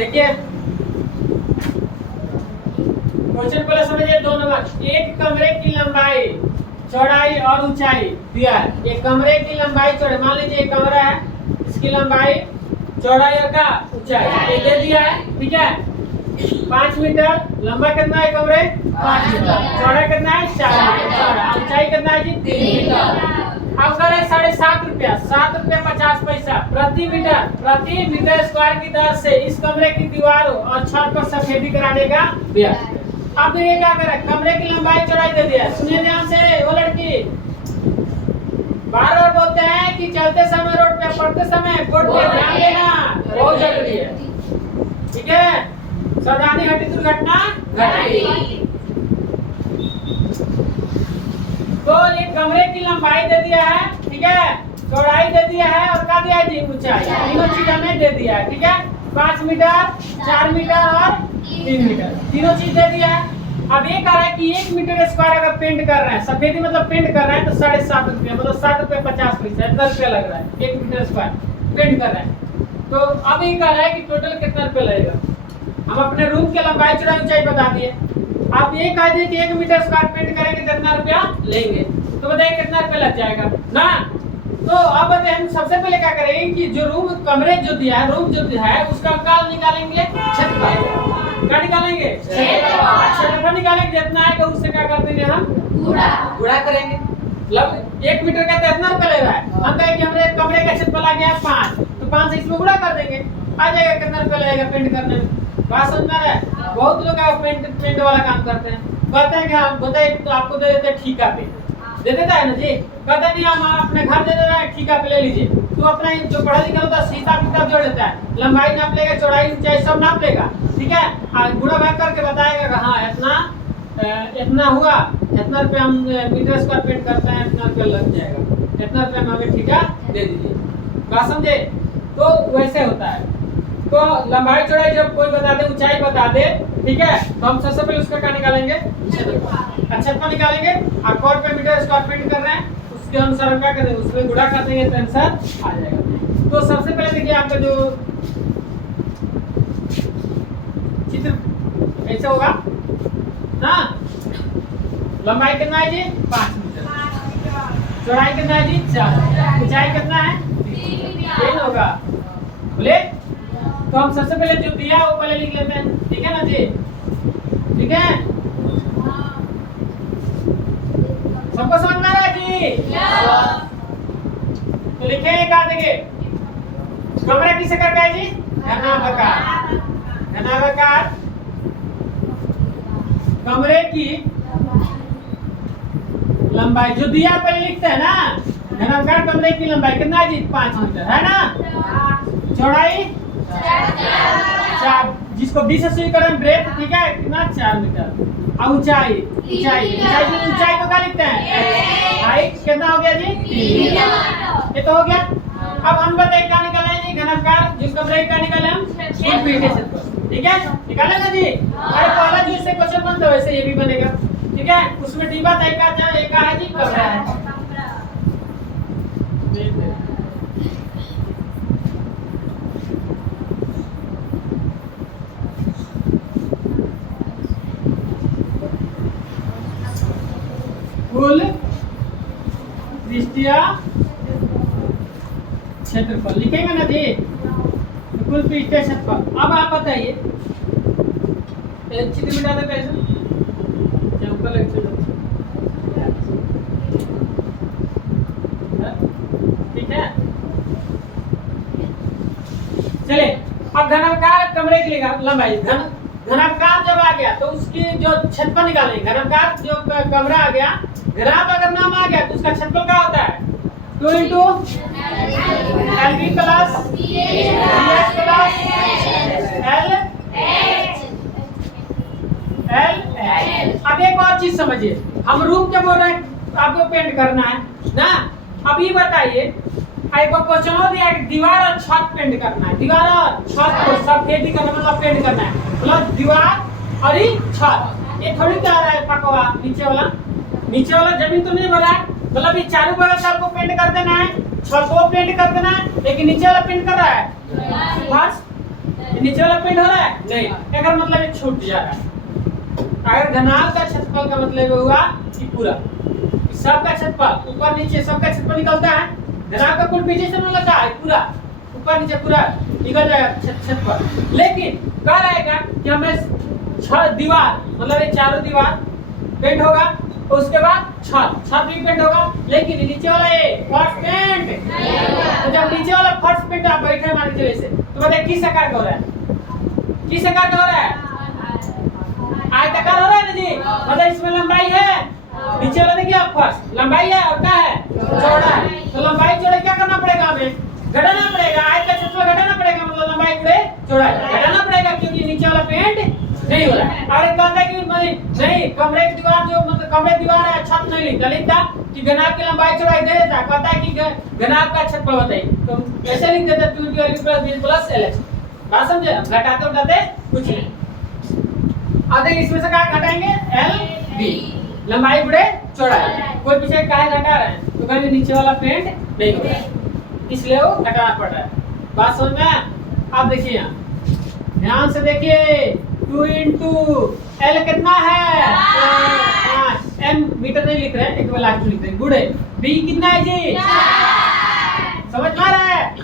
देखिए क्वेश्चन पहले समझिए 2 नंबर। एक कमरे की लंबाई चौड़ाई और ऊंचाई दिया है। एक कमरे की लंबाई चौड़ाई, मान लीजिए एक कमरा है, इसकी लंबाई चौड़ाई और का ऊंचाई ये दे दिया है। ठीक है, 5 मीटर लंबा कितना है कमरे, 5 मीटर, चौड़ा कितना है 4 मीटर, चौड़ा, ऊंचाई कितना है जी 3 मीटर। अब कर 7.5 रुपया, 7 रुपया 50 पैसा प्रति मीटर स्क्वायर की दर से इस कमरे की दीवारों और छत पर सफेदी कराने का व्यय। अब ये क्या करे, कमरे की लंबाई चौड़ाई दे दिया। सुनिए ध्यान से वो लड़की, बार बार बोलते हैं कि चलते समय रोड पे, पढ़ते समय बोर्ड पे ध्यान देना बहुत जरूरी है। ठीक है, सावधानी हटी दुर्घटना घटेगी। तो ये कमरे की लंबाई दे दिया है, ठीक है, चौड़ाई दे दिया है और क्या दिया है जी ऊंचाई, तीनों चीज हमें दे दिया है। ठीक है, 5 मीटर, 4 मीटर और 3 मीटर, तीनों चीज दे दिया है। अब ये कह रहा है कि 1 मीटर स्क्वायर अगर पेंट कर रहे हैं, सफेदी मतलब पेंट कर रहे हैं, तो 7.5 रुपया मतलब 7 रुपया 50 पैसा, 10 रुपया लग रहा है 1 मीटर स्क्वायर पेंट कर रहे हैं। तो अब ये कह रहा है कि टोटल कितना रुपया लगेगा। हम अपने रूम की लंबाई चौड़ाई ऊंचाई बता दिए। आप ये कह दिए कि 1 मीटर स्क्वायर पेंट करेंगे तो कितना रुपया लेंगे, तो बताइए कितना रुपया लग जाएगा ना। तो अब बताइए हम सबसे पहले क्या करेंगे कि जो रूम कमरे जो दिया है, रूम जो दिया है उसका काल निकालेंगे, क्षेत्रफल क्या निकालेंगे, क्षेत्रफल निकालेंगे, जितना आएगा उससे क्या कर देंगे हम गुणा करेंगे। मतलब 1 मीटर का कितना रुपया ले रहा है, हम कहें कि हमारे कमरे का क्षेत्रफल आ गया 5, तो 5 से इसमें गुणा कर देंगे, आ जाएगा कितना रुपया लगेगा पेंट करने में। बात समझ में आ रहा है। बहुत लोग पेंट वाला काम करते हैं, कहते हैं कि हम बताइए तो आपको दे देते हैं ठीका पे, दे देता है ना जी, कहता नहीं हम अपने घर दे दे रहे हैं ठीका पे ले लीजिए। तो अपना जो पढ़ा लिखा होता है हिसाब किताब जोड़ देता है, लंबाई नाप लेगा, चौड़ाई ऊंचाई सब नाप लेगा। ठीक है, गुणा भाग करके बताएगा कि हाँ इतना हुआ, इतना रुपया हम मीटर स्क्वायर पेंट करते हैं, इतना रुपया लग जाएगा, इतना रुपया में हमें ठीका दे दीजिए। बात समझे। तो वैसे होता है। तो लंबाई चौड़ाई जब कोई बता दे, ऊंचाई बता दे, ठीक है, तो हम सबसे पहले उसका क्या निकालेंगे, क्षेत्रफल निकालेंगे। आप कौन पे मीटर स्क्वायर फीट कर रहे हैं उसके अनुसार क्या करेंगे, उसमें गुणा कर देंगे तो आंसर आ जाएगा। तो सबसे पहले देखिए आपका जो चित्र ऐसे होगा ना, लंबाई कितना है जी 5 मीटर, चौड़ाई कितना है जी 4, ऊंचाई कितना है 3 होगा। बोले तो हम सबसे पहले जो दिया वो पहले लिख लेते हैं। ठीक है ना जी, ठीक है, सबको समझ में आ रहा है जी। तो लिखेंगे क्या, देखिए कमरा किसे करके है जी, घनाभाकार कमरे की लंबाई जो दिया पहले लिखते हैं ना, घनाभाकार कमरे की लंबाई कितना है जी 5 मीटर है ना, चौड़ाई 4, जिसको 20 से शुरू करें ब्रेथ, ठीक है, कितना 4 मीटर। और ऊंचाई को क्या लिखते हैं, हाइट कितना हो गया जी 3, ये तो हो गया। अब हम बताइए क्या निकाले जी, घनाभाकार जिस कमरे का निकाले हम फुल फीट है, ठीक है, निकाले ना जी। अरे पहला जो इससे क्वेश्चन बनता है वैसे ये भी बनेगा। ठीक है, उसमें डिब्बा तय का एक है जी कमरा है। कुल पृष्ठीय क्षेत्रफल लिखेंगे ना जी, कुल पृष्ठीय क्षेत्रफल। अब आप बताइए चित्र मिटा दे पैसे ऊपर लग चलो, ठीक है। चलिए अब घनाभाकार कमरे की लंबाई, घनाभाकार जब आ गया तो उसकी जो क्षेत्रफल निकालेंगे। घनाभाकार जो कमरा आ गया, घनाभ अगर नाम आ गया तो उसका क्षेत्रफल क्या होता है 2 into LB plus BH plus L। अब एक और चीज समझिए, हम रूम के बोल रहे हैं आपको पेंट करना है ना। अब ये बताइए एक क्वेश्चन हो दिया कि दीवार और छत पेंट करना है, दीवार और छत को सफेदी करना मतलब पेंट करना है, मतलब दीवार और ही छत। ये थोड़ी क्या आ रहा है पकवा, नीचे वाला जमीन तो नहीं बना है, मतलब ये चारों बगल से आपको पेंट कर देना है, छत को पेंट कर देना है, लेकिन नीचे वाला पेंट कर रहा है फर्श। नीचे वाला पेंट हो रहा है नहीं, अगर मतलब ये छूट जा रहा है। अगर घनाभ का क्षेत्रफल का मतलब हुआ कि पूरा सबका क्षेत्रफल ऊपर नीचे सबका क्षेत्रफल निकलता है, घनाभ का कुल पीछे से लगा है पूरा ऊपर नीचे पूरा निकल जाएगा क्षेत्रफल। लेकिन कह रहेगा कि हमें 6 दीवार मतलब ये चारों दीवार पेंट होगा, उसके बाद छत भी पेंट होगा, लेकिन नीचे वाला ये फर्श पेंट तो जब नीचे वाला फर्श पेंट आप बैठे मान लीजिए ऐसे तो बताइए किस आकार का हो रहा है, किस आकार का हो रहा है, आयताकार हो रहा है ना जी। मतलब इसमें लंबाई है, नीचे वाला देखिए आप फर्श लंबाई है और क्या है चौड़ा है, तो लंबाई चौड़ाई क्या करना पड़ेगा हमें घटाना पड़ेगा, आयत का क्षेत्रफल घटाना पड़ेगा, मतलब लंबाई गुणे चौड़ाई घटाना पड़ेगा क्योंकि नीचे वाला पेंट नहीं हो रहा है। और एक कहता है कि नहीं कमरे की दीवार जो मतलब कमरे दीवार है छत नहीं लिखता कि घनाभ की लंबाई चौड़ाई दे देता, कहता है कि घनाभ का क्षेत्रफल बताइए, तो कैसे लिख देता 2 की value plus b plus lh। बात समझे, घटाते उठाते कुछ नहीं। अब देखिए इसमें से क्या घटाएंगे lb लंबाई गुणे चौड़ाई, कोई पीछे क्या घटा रहे हैं तो कहेंगे नीचे वाला पेंट नहीं हो रहा है इसलिए वो घटाना पड़ रहा है। बात समझ में। अब देखिए यहाँ ध्यान से देखिए 2 into L कितना है 5, M मीटर नहीं लिख रहे हैं, एक बार लास्ट लिख रहे हैं गुणे B कितना है जी 4, समझ में आ रहा है B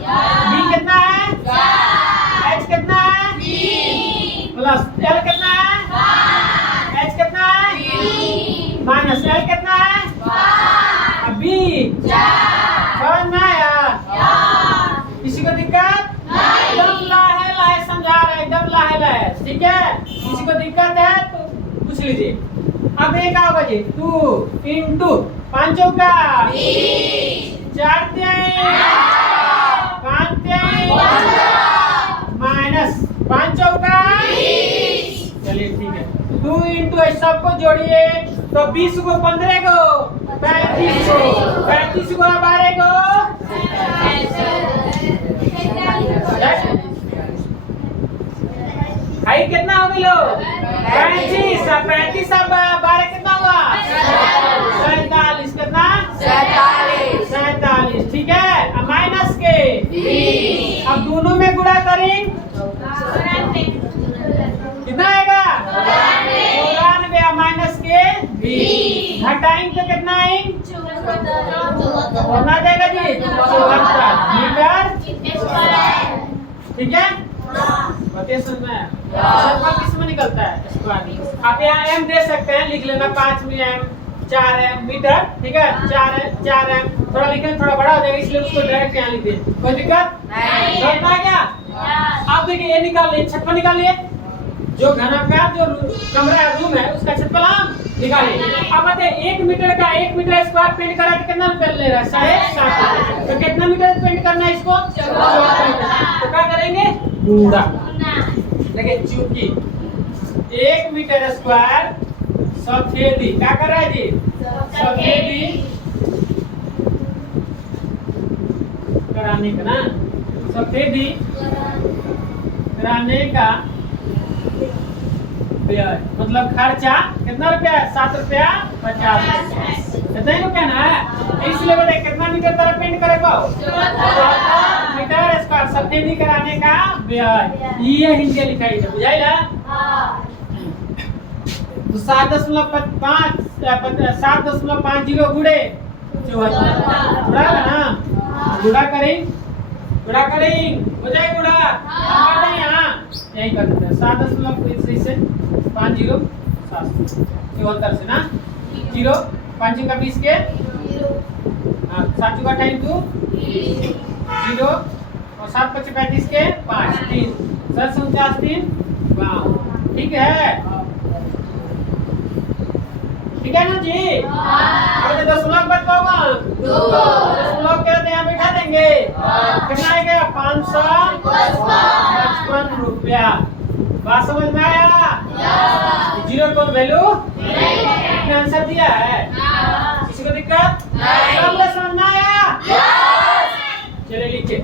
कितना है 4, H कितना है 3 प्लस L कितना है 5, H कितना है 3 माइनस L कितना है 5, B 4। समझ में आया किसी को दिक्कत एकदम लाहे लाहे समझा रहे एकदम लाहे लाहे, ठीक है। किसी को दिक्कत है तो पूछ लीजिए। अब ये क्या होगा जी 2 into 5 चौका 4 तिहाई 5 तिहाई माइनस 5 चौका 20। चलिए ठीक है 2 into सबको जोड़िए तो 20 को 15 को 35 को 35 को 12 को हाई कितना हो गया 35 35 अब 12 कितना हुआ 47 कितना 47 ठीक है। अब माइनस के अब दोनों में गुणा करें कितना आएगा 94 माइनस के 20 घटाएंगे तो कितना है कितना जाएगा जी 74 मीटर, ठीक है। बताइए समझ में क्षेत्रफल किसमें निकलता है स्क्वायर। आप यहाँ m दे सकते हैं, लिख लेना 5 में m 4 m मीटर, ठीक है 4 m थोड़ा लिखें थोड़ा बड़ा हो जाएगा इसलिए उसको डायरेक्ट यहाँ लिख दें, कोई दिक्कत नहीं। समझ आ गया। अब देखिए ये निकाल लिए क्षेत्रफल निकालिए, जो घनाकार जो कमरा रूम है उसका क्षेत्रफल हम निकालिए। अब बताइए 1 मीटर का 1 मीटर स्क्वायर पेंट करा तो कितना रुपया ले रहा है 7.5, तो कितना मीटर पेंट करना है इसको 14 मीटर, तो क्या करेंगे गुणा। लेकिन चूंकि 1 मीटर स्क्वायर सफेदी क्या कर रहा है जी सफेदी कराने का ना, सफेदी कराने का व्यय मतलब खर्चा कितना रुपया 7 रुपया 50 कितना ही रुपया ना है, इसलिए बताइए कितना मीटर तरफ पेंट करेगा 14 मीटर स्क्वायर सफेदी कराने का व्यय। ये हिंदी लिखाई है बुझाइला। तो 7.50 गुणे 74 गुणा ना गुणा करें हो जाए गुणा यहाँ यही कर देते हैं 7.50 से 50 7 से ना 0 5 का 20 के 7 का टाइम 2 0 और 7 5 35 के 5 3 7 49 3 ठीक है ना जी। अब 10 लाख बात होगा 10 लाख के यहाँ बैठा देंगे कितना आएगा 555 रुपया। बात समझ में आया। जीरो को वैल्यू आंसर दिया है, किसी को दिक्कत समझ में आया। चलिए लिखिए